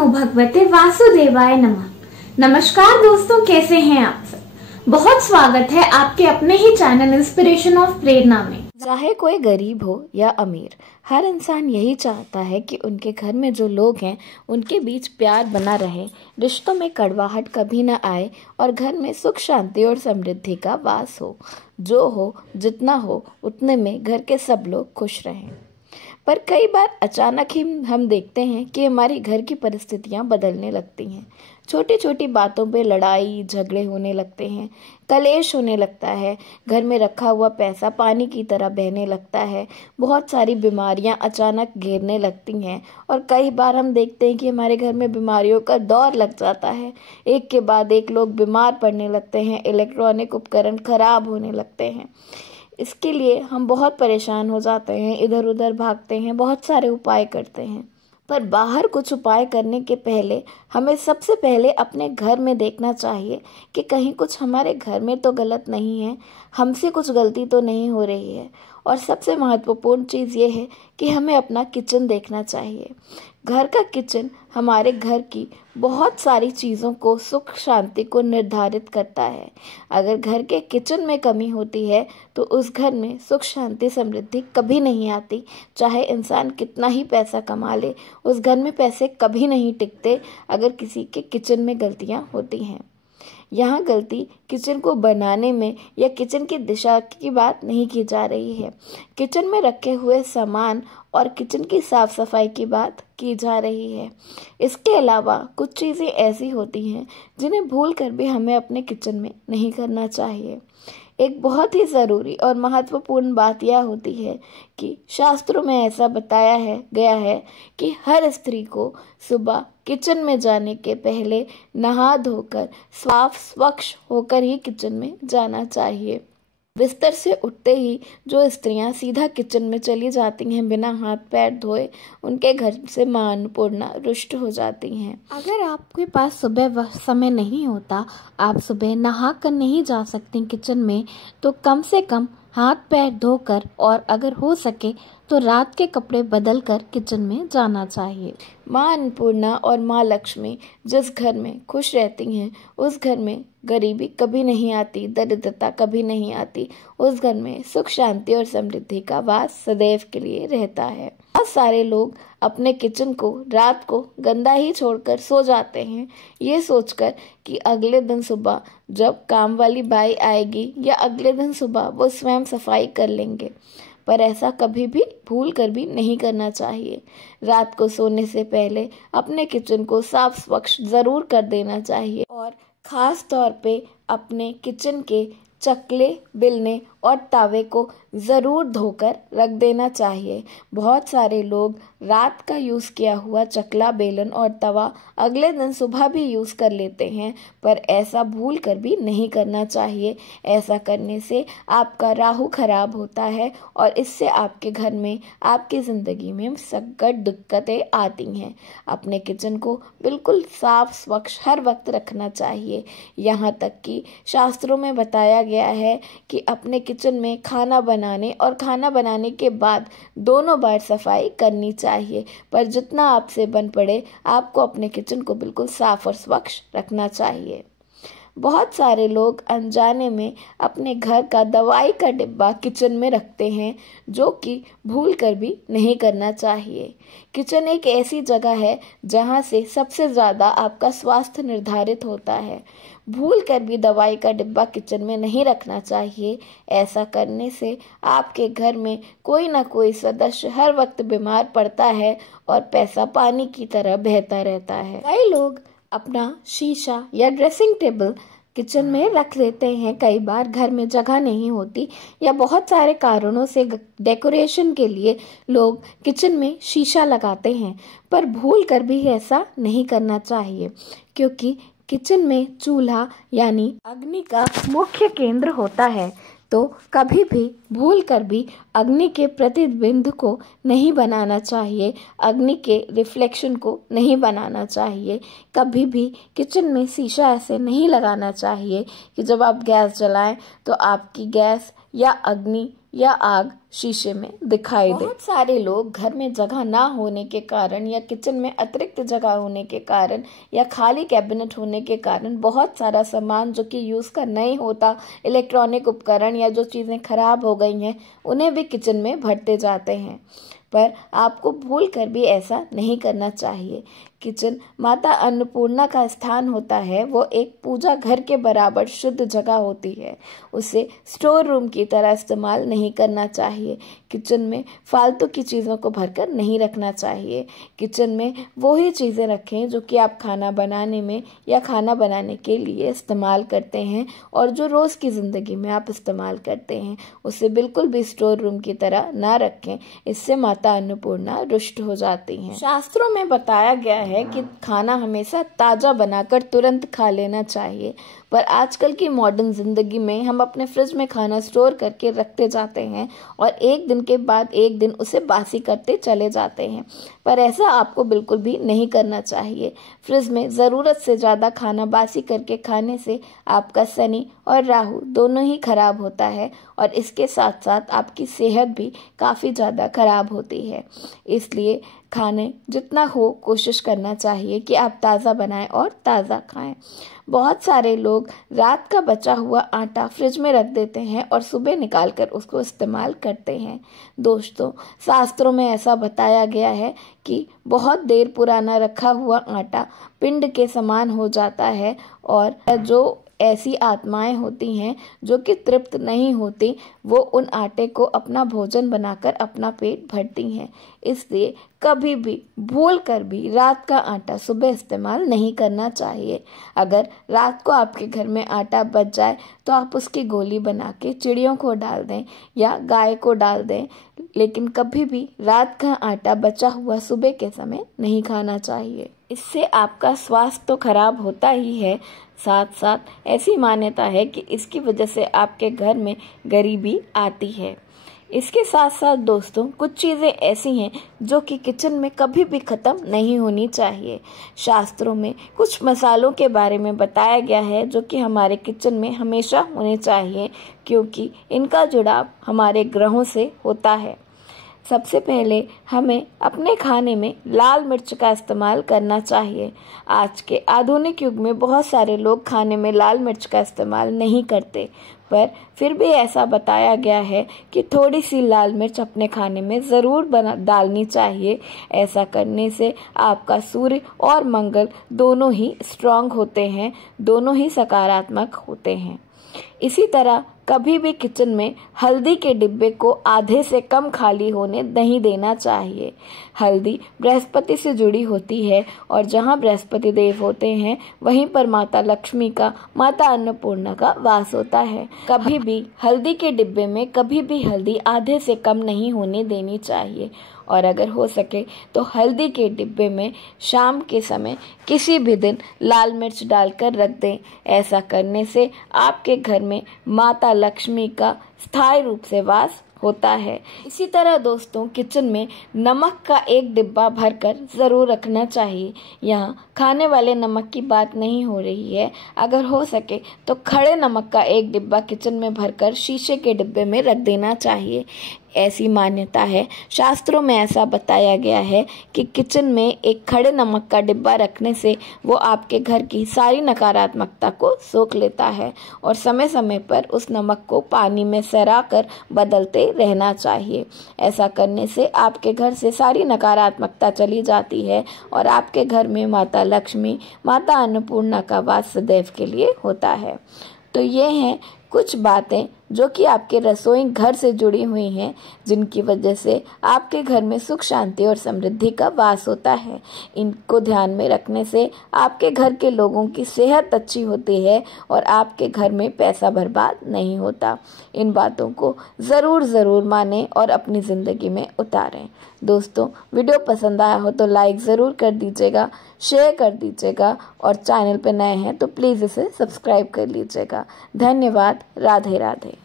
नमो भगवते वासुदेवाय नमः। नमस्कार दोस्तों, कैसे हैं आप सब? बहुत स्वागत है आपके अपने ही चैनल इंस्पिरेशन ऑफ प्रेरणा में। चाहे कोई गरीब हो या अमीर, हर इंसान यही चाहता है कि उनके घर में जो लोग हैं उनके बीच प्यार बना रहे, रिश्तों में कड़वाहट कभी न आए और घर में सुख शांति और समृद्धि का वास हो। जो हो, जितना हो, उतने में घर के सब लोग खुश रहें। पर कई बार अचानक ही हम देखते हैं कि हमारी घर की परिस्थितियां बदलने लगती हैं। छोटी छोटी बातों पे लड़ाई झगड़े होने लगते हैं, कलेश होने लगता है, घर में रखा हुआ पैसा पानी की तरह बहने लगता है, बहुत सारी बीमारियां अचानक घेरने लगती हैं और कई बार हम देखते हैं कि हमारे घर में बीमारियों का दौर लग जाता है। एक के बाद एक लोग बीमार पड़ने लगते हैं, इलेक्ट्रॉनिक उपकरण खराब होने लगते हैं। इसके लिए हम बहुत परेशान हो जाते हैं, इधर उधर भागते हैं, बहुत सारे उपाय करते हैं। पर बाहर कुछ उपाय करने के पहले हमें सबसे पहले अपने घर में देखना चाहिए कि कहीं कुछ हमारे घर में तो गलत नहीं है, हमसे कुछ गलती तो नहीं हो रही है। और सबसे महत्वपूर्ण चीज़ ये है कि हमें अपना किचन देखना चाहिए। घर का किचन हमारे घर की बहुत सारी चीज़ों को, सुख शांति को निर्धारित करता है। अगर घर के किचन में कमी होती है तो उस घर में सुख शांति समृद्धि कभी नहीं आती। चाहे इंसान कितना ही पैसा कमा ले, उस घर में पैसे कभी नहीं टिकते अगर किसी के किचन में गलतियाँ होती हैं। यहाँ गलती किचन को बनाने में या किचन की दिशा की बात नहीं की जा रही है, किचन में रखे हुए सामान और किचन की साफ सफाई की बात की जा रही है। इसके अलावा कुछ चीज़ें ऐसी होती हैं जिन्हें भूल कर भी हमें अपने किचन में नहीं करना चाहिए। एक बहुत ही ज़रूरी और महत्वपूर्ण बात यह होती है कि शास्त्रों में ऐसा बताया गया है कि हर स्त्री को सुबह किचन में जाने के पहले नहा धोकर साफ स्वच्छ होकर ही किचन में जाना चाहिए। बिस्तर से उठते ही जो स्त्रियां सीधा किचन में चली जाती हैं बिना हाथ पैर धोए, उनके घर से मां अन्नपूर्णा रुष्ट हो जाती हैं। अगर आपके पास सुबह समय नहीं होता, आप सुबह नहा कर नहीं जा सकते किचन में, तो कम से कम हाथ पैर धोकर और अगर हो सके तो रात के कपड़े बदल कर किचन में जाना चाहिए। माँ अन्नपूर्णा और माँ लक्ष्मी जिस घर में खुश रहती हैं, उस घर में गरीबी कभी नहीं आती, दरिद्रता कभी नहीं आती। उस घर में सुख शांति और समृद्धि का वास सदैव के लिए रहता है। बहुत सारे लोग अपने किचन को रात को गंदा ही छोड़कर सो जाते हैं, ये सोचकर कि अगले दिन सुबह जब काम वाली बाई आएगी या अगले दिन सुबह वो स्वयं सफाई कर लेंगे। पर ऐसा कभी भी भूल कर भी नहीं करना चाहिए। रात को सोने से पहले अपने किचन को साफ स्वच्छ ज़रूर कर देना चाहिए और ख़ास तौर पे अपने किचन के चकले, बिलने और तावे को ज़रूर धोकर रख देना चाहिए। बहुत सारे लोग रात का यूज़ किया हुआ चकला, बेलन और तवा अगले दिन सुबह भी यूज़ कर लेते हैं, पर ऐसा भूल कर भी नहीं करना चाहिए। ऐसा करने से आपका राहु खराब होता है और इससे आपके घर में, आपकी ज़िंदगी में संकट दिक्कतें आती हैं। अपने किचन को बिल्कुल साफ स्वच्छ हर वक्त रखना चाहिए। यहाँ तक कि शास्त्रों में बताया गया है कि अपने किचन में खाना बनाने और खाना बनाने के बाद दोनों बार सफाई करनी चाहिए। पर जितना आपसे बन पड़े, आपको अपने किचन को बिल्कुल साफ और स्वच्छ रखना चाहिए। बहुत सारे लोग अनजाने में अपने घर का दवाई का डिब्बा किचन में रखते हैं, जो कि भूल कर भी नहीं करना चाहिए। किचन एक ऐसी जगह है जहां से सबसे ज़्यादा आपका स्वास्थ्य निर्धारित होता है। भूल कर भी दवाई का डिब्बा किचन में नहीं रखना चाहिए। ऐसा करने से आपके घर में कोई ना कोई सदस्य हर वक्त बीमार पड़ता है और पैसा पानी की तरह बहता रहता है। कई लोग अपना शीशा या ड्रेसिंग टेबल किचन में रख लेते हैं। कई बार घर में जगह नहीं होती या बहुत सारे कारणों से डेकोरेशन के लिए लोग किचन में शीशा लगाते हैं, पर भूल कर भी ऐसा नहीं करना चाहिए, क्योंकि किचन में चूल्हा यानी अग्नि का मुख्य केंद्र होता है। तो कभी भी भूल कर भी अग्नि के प्रतिबिंब को नहीं बनाना चाहिए, अग्नि के रिफ्लेक्शन को नहीं बनाना चाहिए। कभी भी किचन में शीशा ऐसे नहीं लगाना चाहिए कि जब आप गैस जलाएं तो आपकी गैस या अग्नि या आग शीशे में दिखाई दे। बहुत सारे लोग घर में जगह ना होने के कारण या किचन में अतिरिक्त जगह होने के कारण या खाली कैबिनेट होने के कारण बहुत सारा सामान जो कि यूज़ का नहीं होता, इलेक्ट्रॉनिक उपकरण या जो चीज़ें खराब हो गई हैं उन्हें भी किचन में भरते जाते हैं। पर आपको भूल कर भी ऐसा नहीं करना चाहिए। किचन माता अन्नपूर्णा का स्थान होता है, वो एक पूजा घर के बराबर शुद्ध जगह होती है। उसे स्टोर रूम की तरह इस्तेमाल नहीं करना चाहिए। किचन में फालतू की चीज़ों को भरकर नहीं रखना चाहिए। किचन में वही चीज़ें रखें जो कि आप खाना बनाने में या खाना बनाने के लिए इस्तेमाल करते हैं और जो रोज़ की ज़िंदगी में आप इस्तेमाल करते हैं। उसे बिल्कुल भी स्टोर रूम की तरह ना रखें, इससे माता अन्नपूर्णा रुष्ट हो जाती हैं। शास्त्रों में बताया गया है कि खाना हमेशा ताज़ा बनाकर तुरंत खा लेना चाहिए, पर आजकल की मॉडर्न ज़िंदगी में हम अपने फ्रिज में खाना स्टोर करके रखते जाते हैं और एक दिन के बाद एक दिन उसे बासी करते चले जाते हैं। पर ऐसा आपको बिल्कुल भी नहीं करना चाहिए। फ्रिज में ज़रूरत से ज़्यादा खाना बासी करके खाने से आपका शनि और राहु दोनों ही खराब होता है और इसके साथ साथ आपकी सेहत भी काफ़ी ज़्यादा खराब होती है। इसलिए खाने जितना हो कोशिश करना चाहिए कि आप ताज़ा बनाएं और ताज़ा खाएं। बहुत सारे लोग रात का बचा हुआ आटा फ्रिज में रख देते हैं और सुबह निकालकर उसको इस्तेमाल करते हैं। दोस्तों, शास्त्रों में ऐसा बताया गया है कि बहुत देर पुराना रखा हुआ आटा पिंड के समान हो जाता है और जो ऐसी आत्माएं होती हैं जो कि तृप्त नहीं होती, वो उन आटे को अपना भोजन बनाकर अपना पेट भरती हैं। इसलिए कभी भी भूल कर भी रात का आटा सुबह इस्तेमाल नहीं करना चाहिए। अगर रात को आपके घर में आटा बच जाए तो आप उसकी गोली बना के चिड़ियों को डाल दें या गाय को डाल दें, लेकिन कभी भी रात का आटा बचा हुआ सुबह के समय नहीं खाना चाहिए। इससे आपका स्वास्थ्य तो खराब होता ही है, साथ साथ ऐसी मान्यता है कि इसकी वजह से आपके घर में गरीबी आती है। इसके साथ साथ दोस्तों, कुछ चीज़ें ऐसी हैं जो कि किचन में कभी भी ख़त्म नहीं होनी चाहिए। शास्त्रों में कुछ मसालों के बारे में बताया गया है जो कि हमारे किचन में हमेशा होने चाहिए, क्योंकि इनका जुड़ाव हमारे ग्रहों से होता है। सबसे पहले हमें अपने खाने में लाल मिर्च का इस्तेमाल करना चाहिए। आज के आधुनिक युग में बहुत सारे लोग खाने में लाल मिर्च का इस्तेमाल नहीं करते, पर फिर भी ऐसा बताया गया है कि थोड़ी सी लाल मिर्च अपने खाने में ज़रूर डालनी चाहिए। ऐसा करने से आपका सूर्य और मंगल दोनों ही स्ट्रांग होते हैं, दोनों ही सकारात्मक होते हैं। इसी तरह कभी भी किचन में हल्दी के डिब्बे को आधे से कम खाली होने नहीं देना चाहिए। हल्दी बृहस्पति से जुड़ी होती है और जहाँ बृहस्पति देव होते हैं वहीं पर माता लक्ष्मी का, माता अन्नपूर्णा का वास होता है। कभी भी हल्दी के डिब्बे में कभी भी हल्दी आधे से कम नहीं होने देनी चाहिए और अगर हो सके तो हल्दी के डिब्बे में शाम के समय किसी भी दिन लाल मिर्च डालकर रख दें। ऐसा करने से आपके घर में माता लक्ष्मी का स्थायी रूप से वास होता है। इसी तरह दोस्तों, किचन में नमक का एक डिब्बा भरकर ज़रूर रखना चाहिए। यहाँ खाने वाले नमक की बात नहीं हो रही है, अगर हो सके तो खड़े नमक का एक डिब्बा किचन में भरकर शीशे के डिब्बे में रख देना चाहिए। ऐसी मान्यता है, शास्त्रों में ऐसा बताया गया है कि किचन में एक खड़े नमक का डिब्बा रखने से वो आपके घर की सारी नकारात्मकता को सोख लेता है और समय समय पर उस नमक को पानी में सरा कर बदलते रहना चाहिए। ऐसा करने से आपके घर से सारी नकारात्मकता चली जाती है और आपके घर में माता लक्ष्मी, माता अन्नपूर्णा का वास सदैव के लिए होता है। तो ये हैं कुछ बातें जो कि आपके रसोई घर से जुड़ी हुई हैं, जिनकी वजह से आपके घर में सुख, शांति और समृद्धि का वास होता है। इनको ध्यान में रखने से आपके घर के लोगों की सेहत अच्छी होती है और आपके घर में पैसा बर्बाद नहीं होता। इन बातों को ज़रूर मानें और अपनी ज़िंदगी में उतारें। दोस्तों, वीडियो पसंद आया हो तो लाइक ज़रूर कर दीजिएगा, शेयर कर दीजिएगा और चैनल पर नए हैं तो प्लीज़ इसे सब्सक्राइब कर लीजिएगा। धन्यवाद। राधे राधे।